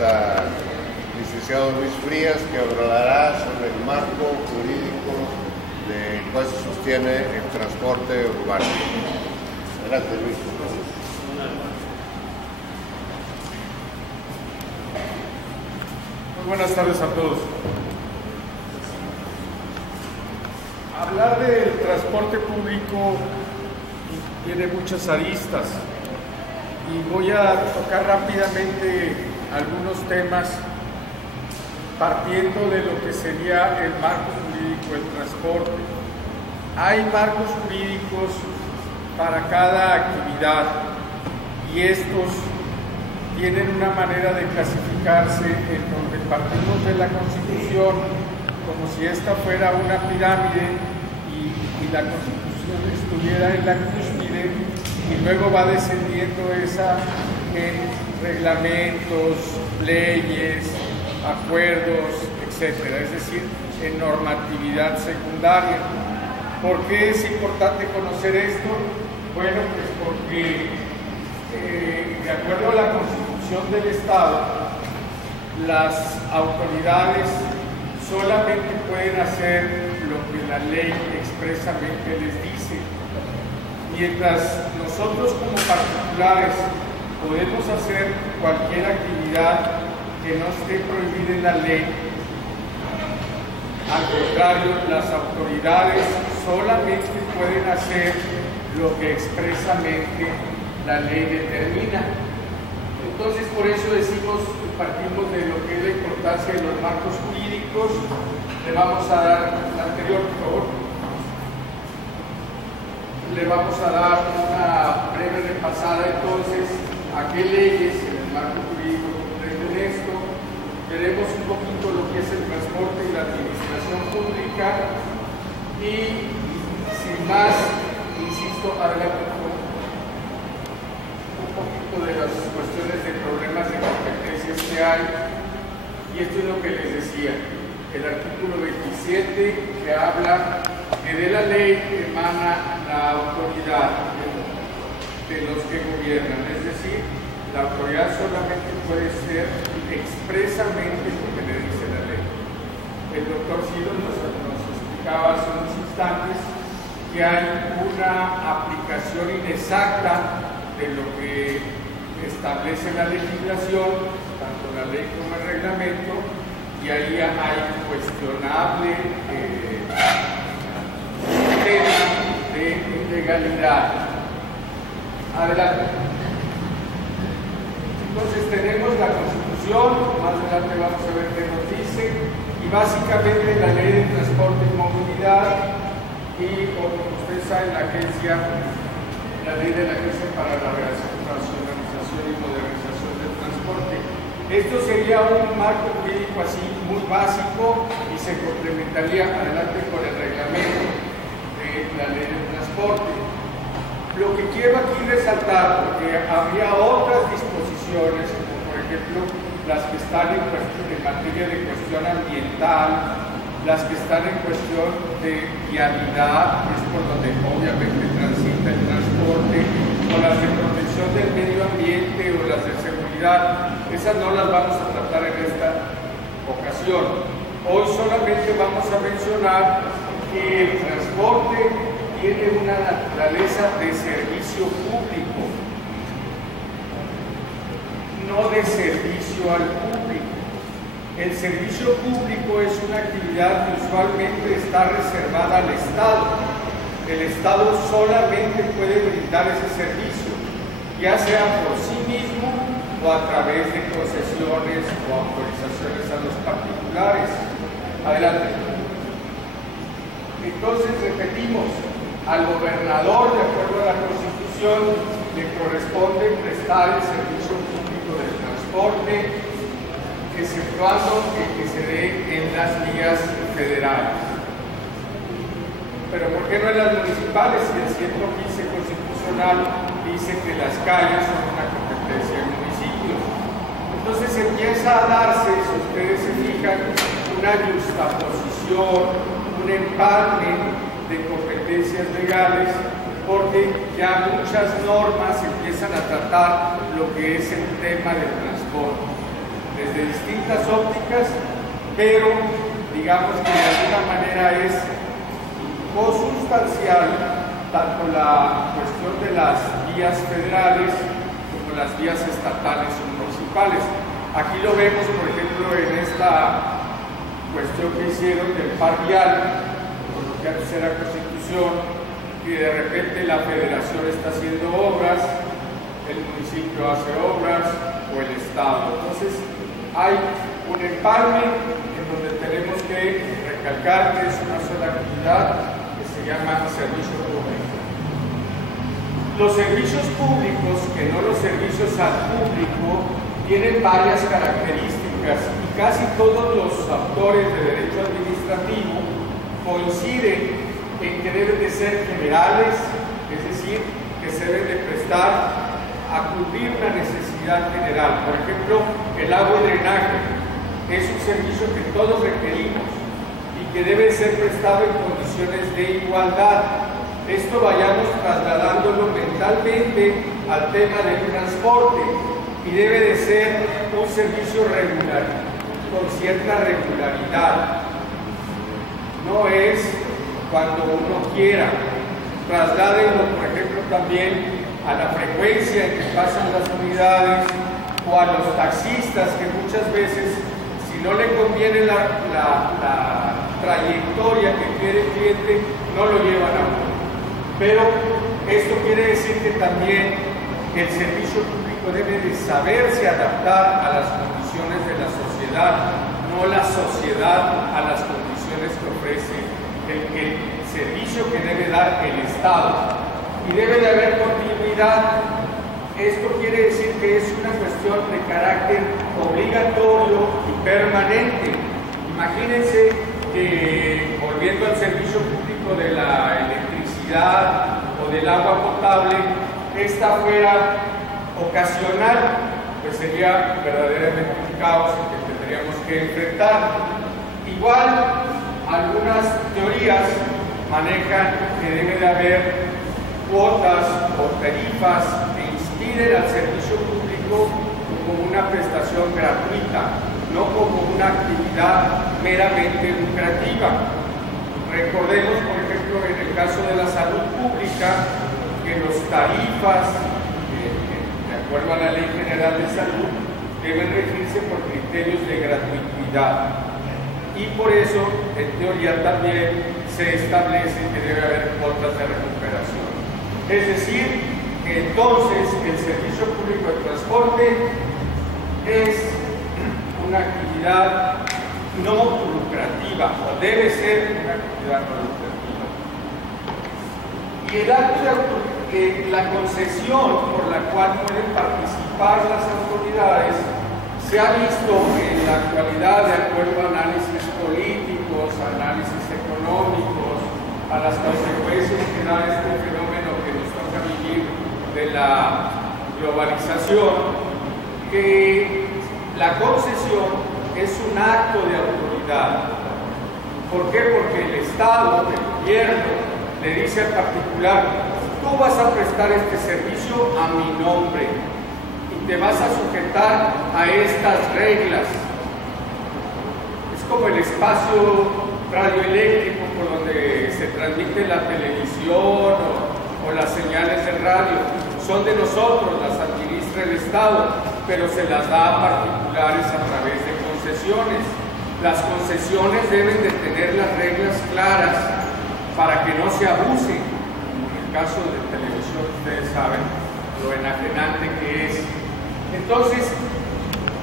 Licenciado Luis Frías, que hablará sobre el marco jurídico del cual se sostiene el transporte urbano. Adelante, Luis. Muy buenas tardes a todos. Hablar del transporte público tiene muchas aristas y voy a tocar rápidamente algunos temas partiendo de lo que sería el marco jurídico del transporte. Hay marcos jurídicos para cada actividad y estos tienen una manera de clasificarse en donde partimos de la Constitución como si esta fuera una pirámide y la Constitución estuviera en la cúspide y luego va descendiendo esa en reglamentos, leyes, acuerdos, etcétera, es decir, en normatividad secundaria. ¿Por qué es importante conocer esto? Bueno, pues porque de acuerdo a la Constitución del Estado, las autoridades solamente pueden hacer lo que la ley expresamente les dice. Mientras nosotros como particulares podemos hacer cualquier actividad que no esté prohibida en la ley, al contrario, las autoridades solamente pueden hacer lo que expresamente la ley determina. Entonces, por eso decimos, partimos de lo que es la importancia de los marcos jurídicos. Le vamos a dar, la anterior, por favor. Le vamos a dar una breve repasada entonces a qué leyes en el marco jurídico comprenden esto. Veremos un poquito lo que es el transporte y la administración pública y, sin más, insisto, adelante un poquito de las cuestiones de problemas de competencias que hay. Y esto es lo que les decía, el artículo 27 que habla que de la ley emana la autoridad de los que gobiernan, es decir, la autoridad solamente puede ser expresamente lo que le dice la ley. El doctor Silo nos explicaba hace unos instantes que hay una aplicación inexacta de lo que establece la legislación, tanto la ley como el reglamento, y ahí hay cuestionable tema de ilegalidad. Adelante. Entonces tenemos la Constitución, más adelante vamos a ver qué nos dice, y básicamente la Ley de Transporte y Movilidad, y como ustedes saben, la Ley de la Agencia para la Racionalización y Modernización del Transporte. Esto sería un marco jurídico así muy básico y se complementaría adelante con el reglamento de la Ley de Transporte. Lo que quiero aquí resaltar, porque habría otras disposiciones, como por ejemplo las que están en materia de cuestión ambiental, las que están en cuestión de vialidad, que es por donde obviamente transita el transporte, o las de protección del medio ambiente o las de seguridad. Esas no las vamos a tratar en esta ocasión. Hoy solamente vamos a mencionar que el transporte tiene una naturaleza de servicio público, no de servicio al público. El servicio público es una actividad que usualmente está reservada al Estado. El Estado solamente puede brindar ese servicio, ya sea por sí mismo o a través de concesiones o autorizaciones a los particulares. Adelante. Entonces, repetimos, al gobernador, de acuerdo a la Constitución, le corresponde prestar el servicio público del transporte, exceptuando el que se dé en las vías federales. Pero ¿por qué no en las municipales? Si el 115 constitucional dice que las calles son una competencia de municipios. Entonces empieza a darse, si ustedes se fijan, una justaposición, un empalme de competencias legales, porque ya muchas normas empiezan a tratar lo que es el tema del transporte. desde distintas ópticas, pero digamos que de alguna manera es consustancial tanto la cuestión de las vías federales como las vías estatales o municipales. Aquí lo vemos, por ejemplo, en esta cuestión que hicieron del par vial, con lo que antes era Constitución, y de repente la federación está haciendo obras, el municipio hace obras o el Estado. Entonces hay un empalme en donde tenemos que recalcar que es una sola actividad que se llama servicio público. Los servicios públicos, que no los servicios al público, tienen varias características y casi todos los autores de derecho administrativo coinciden en que deben de ser generales, es decir, que se deben de prestar a cubrir una necesidad general. Por ejemplo, el agua y drenaje es un servicio que todos requerimos y que debe ser prestado en condiciones de igualdad. Esto vayamos trasladándolo mentalmente al tema del transporte y debe de ser un servicio regular, con cierta regularidad. No es cuando uno quiera. Trasládenlo, por ejemplo, también a la frecuencia en que pasan las unidades o a los taxistas que muchas veces, si no le conviene la trayectoria que quiere el cliente, no lo llevan a uno. Pero esto quiere decir que también el servicio público debe de saberse adaptar a las condiciones de la sociedad, no la sociedad a las condiciones que ofrece el servicio que debe dar el Estado. Y debe de haber continuidad. Esto quiere decir que es una cuestión de carácter obligatorio y permanente. Imagínense que, volviendo al servicio público de la electricidad o del agua potable, esta fuera ocasional, pues sería verdaderamente un caos que tendríamos que enfrentar. Igual, algunas teorías manejan que debe de haber cuotas o tarifas que inspiren al servicio público como una prestación gratuita, no como una actividad meramente lucrativa. Recordemos, por ejemplo, en el caso de la salud pública, que los tarifas, de acuerdo a la Ley General de Salud, deben regirse por criterios de gratuidad. Y por eso, en teoría, también se establece que debe haber cuotas de recuperación. Es decir, que entonces el servicio público de transporte es una actividad no lucrativa, o debe ser una actividad no lucrativa. Y el acto de la concesión por la cual pueden participar las autoridades se ha visto en la actualidad, de acuerdo a análisis políticos, análisis económicos, a las consecuencias que da este fenómeno que nos toca vivir de la globalización, que la concesión es un acto de autoridad. ¿Por qué? Porque el Estado, el gobierno, le dice al particular: tú vas a prestar este servicio a mi nombre y te vas a sujetar a estas reglas. Es como el espacio radioeléctrico por donde se transmite la televisión o las señales de radio. Son de nosotros, las administra el Estado, pero se las da a particulares a través de concesiones. Las concesiones deben de tener las reglas claras para que no se abuse. En el caso de televisión, ustedes saben lo enajenante que es. Entonces,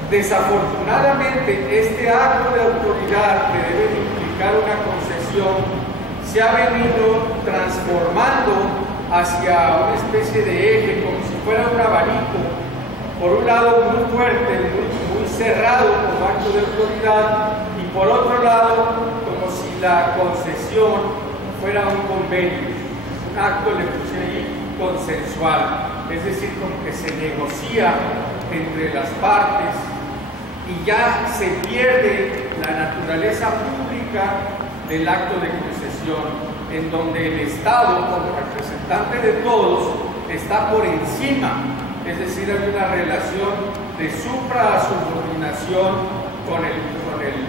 desafortunadamente, este acto de autoridad que debe de implicar una concesión se ha venido transformando hacia una especie de eje, como si fuera un abanico, por un lado muy fuerte, muy cerrado como acto de autoridad, y por otro lado como si la concesión fuera un convenio, un acto, le puse ahí, consensual, es decir, como que se negocia entre las partes y ya se pierde la naturaleza pública del acto de concesión, en donde el Estado, como representante de todos, está por encima, es decir, hay una relación de supra-subordinación con el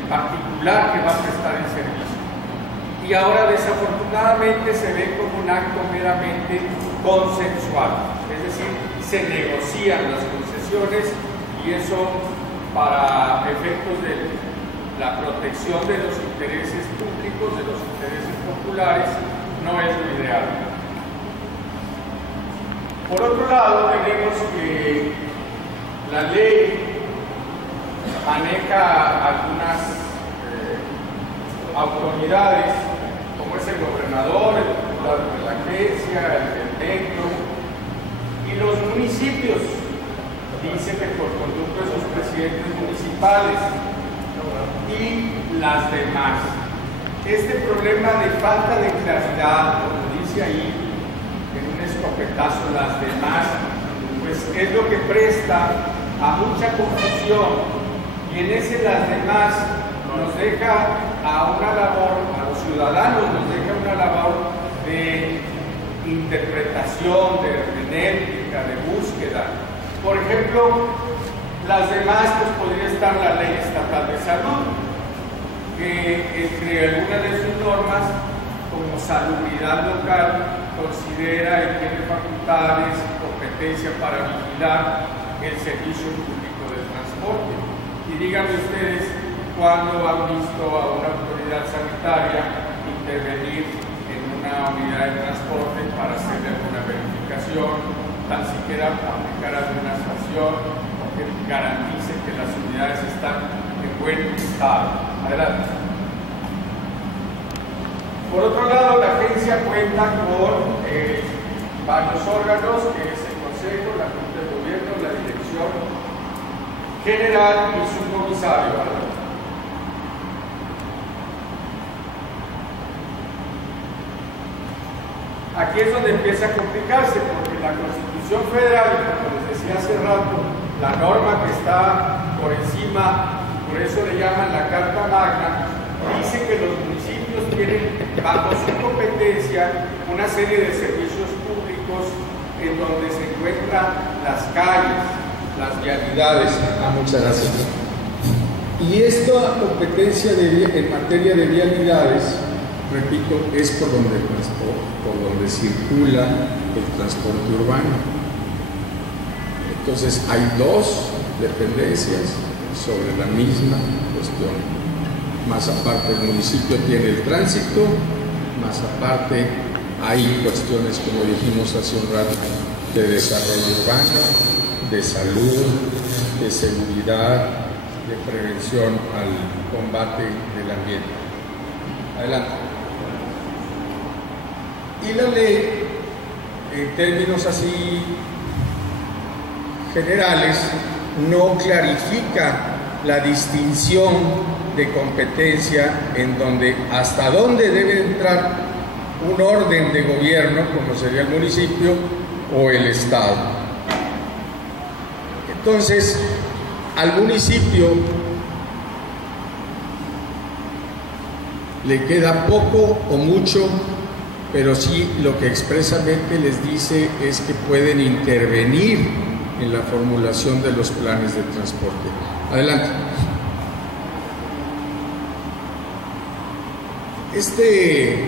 particular que va a prestar el servicio. Y ahora desafortunadamente se ve como un acto meramente consensual, es decir, se negocian las concesiones y eso para efectos de la protección de los intereses públicos, de los intereses populares, no es lo ideal. Por otro lado, tenemos que la ley maneja algunas autoridades, como es el gobernador, el titular de la agencia, el metro, y los municipios. Dice que por conducto de sus presidentes municipales y las demás. Este problema de falta de claridad, como dice ahí, en un escopetazo, las demás, pues es lo que presta a mucha confusión, y en ese las demás nos deja a una labor, a los ciudadanos nos deja una labor de interpretación, de hermenéutica, de búsqueda. Por ejemplo, las demás, pues podría estar la Ley Estatal de Salud, que entre algunas de sus normas, como salubridad local, considera y tiene facultades y competencia para vigilar el servicio público de transporte. Y díganme ustedes cuándo han visto a una autoridad sanitaria intervenir en una unidad de transporte para hacer alguna verificación, tan siquiera aplicar alguna sanción o que garantice que las unidades están en buen estado. Adelante. Por otro lado, la agencia cuenta con varios órganos, que es el Consejo, la Junta de Gobierno, la Dirección General y su comisario. Aquí es donde empieza a complicarse, porque la Constitución Federal, como les decía hace rato, la norma que está por encima, por eso le llaman la Carta Magna, dice que los municipios tienen bajo su competencia una serie de servicios públicos en donde se encuentran las calles, las vialidades. Muchas gracias. Y esta competencia en materia de vialidades, repito, es por donde circula el transporte urbano. Entonces hay dos dependencias sobre la misma cuestión. Más aparte el municipio tiene el tránsito, más aparte hay cuestiones, como dijimos hace un rato, de desarrollo urbano, de salud, de seguridad, de prevención al combate del ambiente. Adelante. Y la ley, en términos así generales, no clarifica la distinción de competencia en donde hasta dónde debe entrar un orden de gobierno, como sería el municipio o el Estado. Entonces, al municipio le queda poco o mucho, pero sí lo que expresamente les dice es que pueden intervenir en la formulación de los planes de transporte. Adelante. Este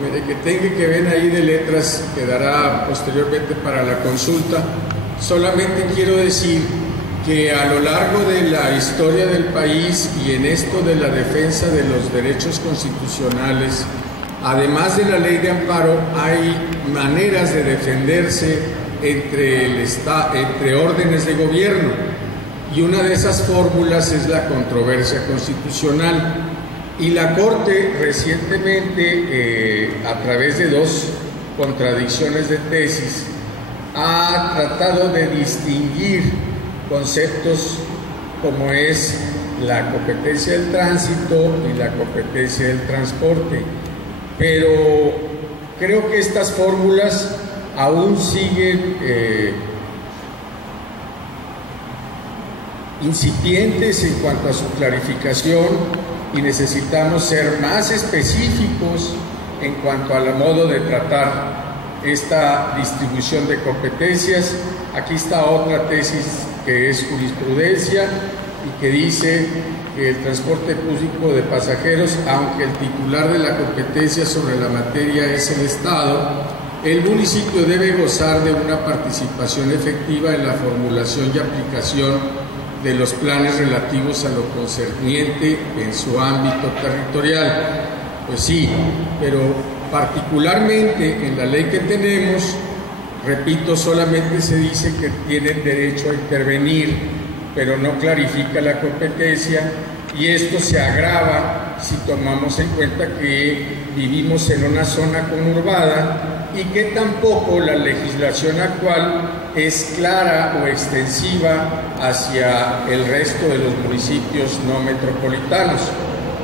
merequetengue que ven ahí de letras quedará posteriormente para la consulta. Solamente quiero decir que a lo largo de la historia del país y en esto de la defensa de los derechos constitucionales, además de la ley de amparo, hay maneras de defenderse entre órdenes de gobierno, y una de esas fórmulas es la controversia constitucional. Y la Corte recientemente, a través de dos contradicciones de tesis, ha tratado de distinguir conceptos como es la competencia del tránsito y la competencia del transporte. Pero creo que estas fórmulas aún siguen incipientes en cuanto a su clarificación, y necesitamos ser más específicos en cuanto al modo de tratar esta distribución de competencias. Aquí está otra tesis que es jurisprudencia y que dice que el transporte público de pasajeros, aunque el titular de la competencia sobre la materia es el Estado, el municipio debe gozar de una participación efectiva en la formulación y aplicación de los planes relativos a lo concerniente en su ámbito territorial. Pues sí, pero particularmente en la ley que tenemos, repito, solamente se dice que tienen derecho a intervenir, pero no clarifica la competencia, y esto se agrava si tomamos en cuenta que vivimos en una zona conurbada y que tampoco la legislación actual es clara o extensiva hacia el resto de los municipios no metropolitanos.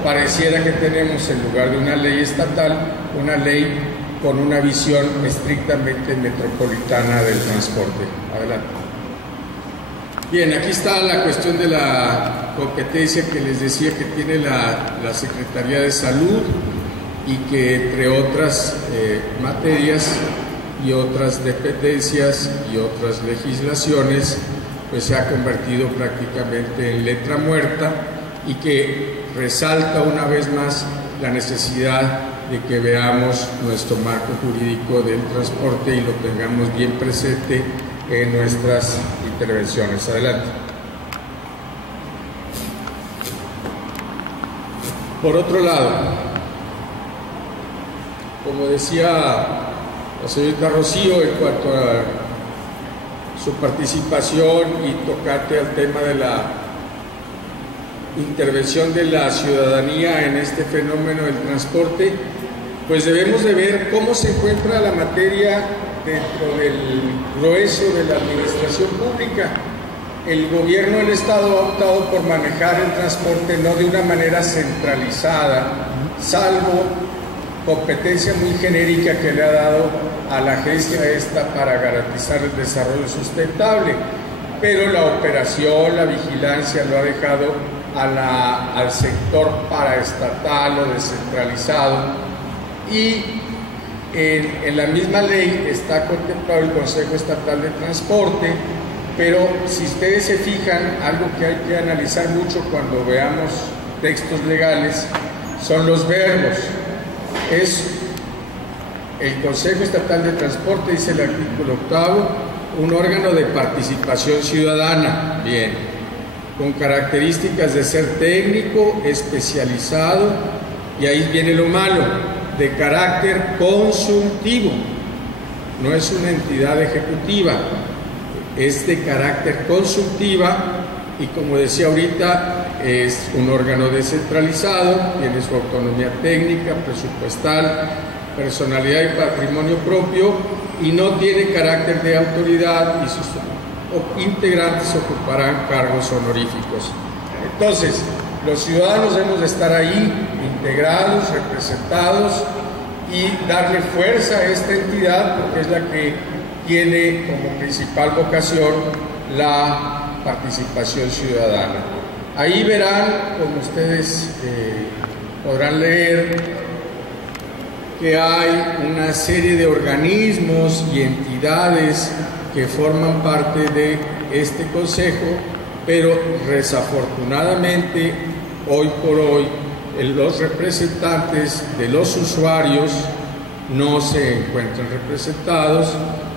Pareciera que tenemos, en lugar de una ley estatal, una ley con una visión estrictamente metropolitana del transporte. Adelante. Bien, aquí está la cuestión de la competencia que les decía que tiene la Secretaría de Salud y que, entre otras materias y otras dependencias y otras legislaciones, pues se ha convertido prácticamente en letra muerta, y que resalta una vez más la necesidad de que veamos nuestro marco jurídico del transporte y lo tengamos bien presente en nuestras intervenciones. Adelante. Por otro lado, como decía la señorita Rocío en cuanto a su participación y tocate al tema de la intervención de la ciudadanía en este fenómeno del transporte, pues debemos de ver cómo se encuentra la materia dentro del grueso de la administración pública. El gobierno del Estado ha optado por manejar el transporte no de una manera centralizada, salvo competencia muy genérica que le ha dado a la agencia esta para garantizar el desarrollo sustentable, pero la operación, la vigilancia lo ha dejado al sector paraestatal o descentralizado, y en la misma ley está contemplado el Consejo Estatal de Transporte, pero si ustedes se fijan, algo que hay que analizar mucho cuando veamos textos legales son los verbos. Es el Consejo Estatal de Transporte, dice el artículo 8º, un órgano de participación ciudadana, bien, con características de ser técnico, especializado, y ahí viene lo malo, de carácter consultivo. No es una entidad ejecutiva, es de carácter consultiva, y como decía ahorita, es un órgano descentralizado, tiene su autonomía técnica, presupuestal, personalidad y patrimonio propio, y no tiene carácter de autoridad, y sus integrantes ocuparán cargos honoríficos. Entonces, los ciudadanos debemos de estar ahí, integrados, representados, y darle fuerza a esta entidad, porque es la que tiene como principal vocación la participación ciudadana. Ahí verán, como ustedes podrán leer, que hay una serie de organismos y entidades que forman parte de este consejo, pero desafortunadamente hoy por hoy los representantes de los usuarios no se encuentran representados,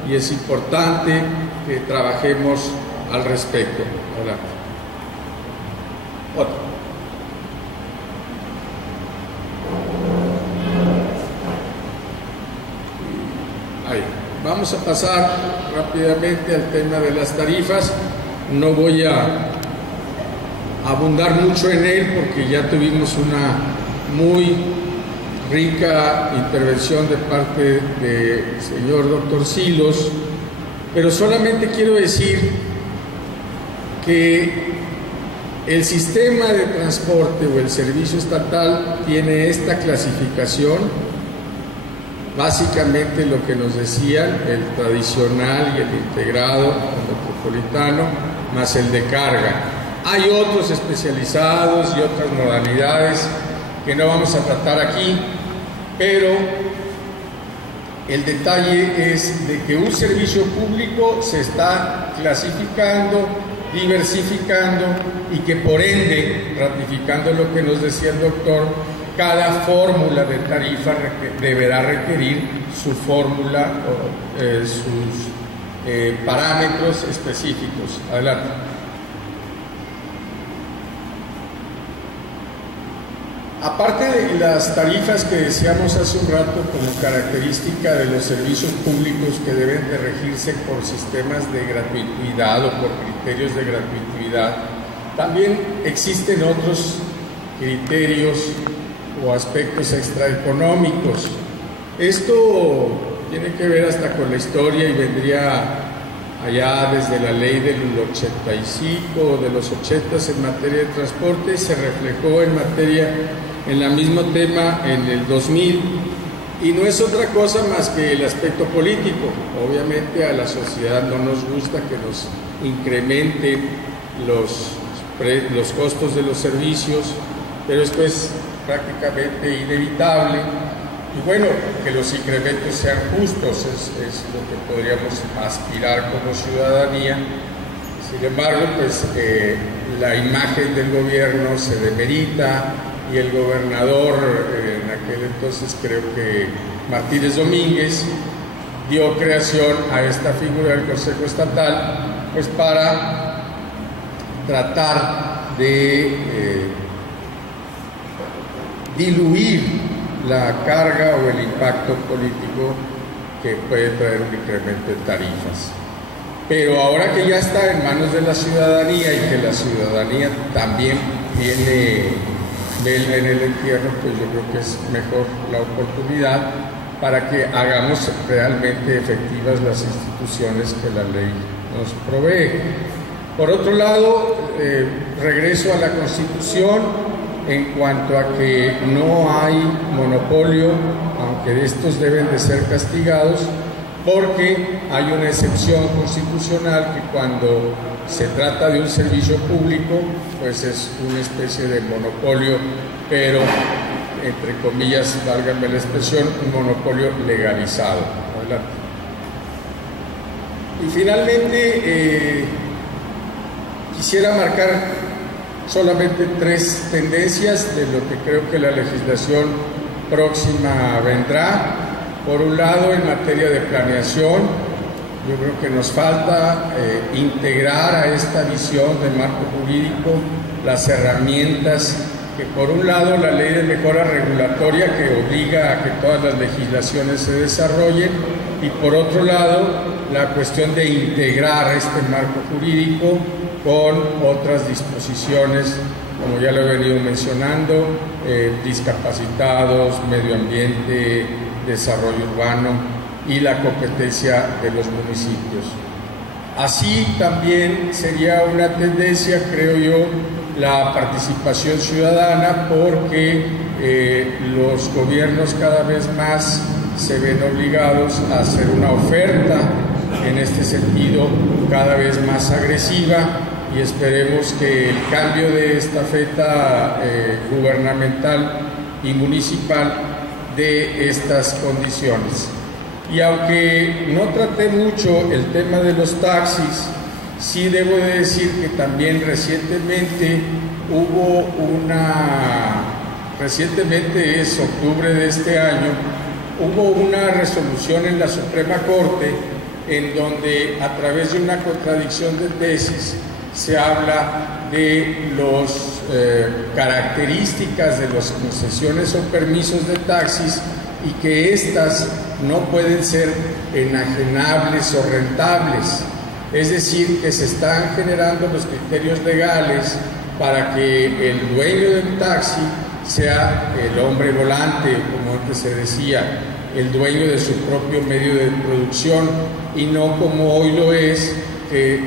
y es importante que trabajemos al respecto. Hola. Otro. Ahí. Vamos a pasar rápidamente al tema de las tarifas. No voy a abundar mucho en él porque ya tuvimos una muy rica intervención de parte del señor doctor Silos, pero solamente quiero decir que el sistema de transporte o el servicio estatal tiene esta clasificación, básicamente lo que nos decían, el tradicional y el integrado, el metropolitano, más el de carga. Hay otros especializados y otras modalidades que no vamos a tratar aquí, pero el detalle es de que un servicio público se está clasificando diversificando y que por ende, ratificando lo que nos decía el doctor, cada fórmula de tarifa deberá requerir su fórmula o sus parámetros específicos. Adelante. Aparte de las tarifas que decíamos hace un rato como característica de los servicios públicos que deben de regirse por sistemas de gratuidad o por criterios de gratuidad, también existen otros criterios o aspectos extraeconómicos. Esto tiene que ver hasta con la historia y vendría allá desde la ley del 85 o de los 80 en materia de transporte, se reflejó en el mismo tema en el 2000, y no es otra cosa más que el aspecto político. Obviamente a la sociedad no nos gusta que nos incrementen los costos de los servicios, pero esto es prácticamente inevitable, y bueno, que los incrementos sean justos es lo que podríamos aspirar como ciudadanía. Sin embargo, pues la imagen del gobierno se demerita, y el gobernador, en aquel entonces creo que Martínez Domínguez, dio creación a esta figura del Consejo Estatal, pues para tratar de diluir la carga o el impacto político que puede traer un incremento de tarifas. Pero ahora que ya está en manos de la ciudadanía y que la ciudadanía también tiene vela en el entierro, pues yo creo que es mejor la oportunidad para que hagamos realmente efectivas las instituciones que la ley nos provee. Por otro lado, regreso a la Constitución en cuanto a que no hay monopolio, aunque estos deben de ser castigados, porque hay una excepción constitucional que cuando se trata de un servicio público, pues es una especie de monopolio, pero entre comillas, válgame la expresión, un monopolio legalizado. Adelante. Y finalmente, quisiera marcar solamente 3 tendencias de lo que creo que la legislación próxima vendrá. Por un lado, en materia de planeación, yo creo que nos falta integrar a esta visión del marco jurídico las herramientas que, por un lado, la ley de mejora regulatoria que obliga a que todas las legislaciones se desarrollen, y por otro lado, la cuestión de integrar este marco jurídico con otras disposiciones, como ya lo he venido mencionando, discapacitados, medio ambiente, desarrollo urbano y la competencia de los municipios. Así también sería una tendencia, creo yo, la participación ciudadana, porque los gobiernos cada vez más se ven obligados a hacer una oferta en este sentido cada vez más agresiva, y esperemos que el cambio de estafeta gubernamental y municipal de estas condiciones. Y aunque no traté mucho el tema de los taxis, sí debo de decir que también recientemente es octubre de este año, hubo una resolución en la Suprema Corte en donde, a través de una contradicción de tesis, se habla de las características de las concesiones o permisos de taxis, y que éstas no pueden ser enajenables o rentables. Es decir, que se están generando los criterios legales para que el dueño del taxi sea el hombre volante, como antes se decía, el dueño de su propio medio de producción, y no como hoy lo es, que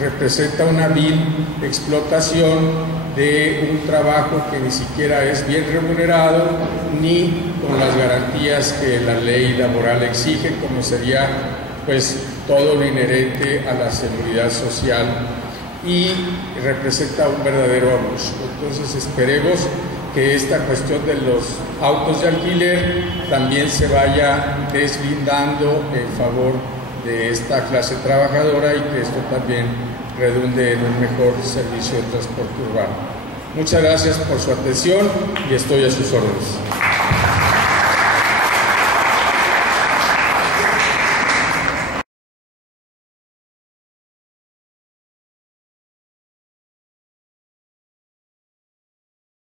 representa una vil explotación de un trabajo que ni siquiera es bien remunerado ni con las garantías que la ley laboral exige, como sería pues todo lo inherente a la seguridad social, y representa un verdadero abuso. Entonces esperemos que esta cuestión de los autos de alquiler también se vaya deslindando en favor de esta clase trabajadora, y que esto también redunde en un mejor servicio de transporte urbano. Muchas gracias por su atención y estoy a sus órdenes.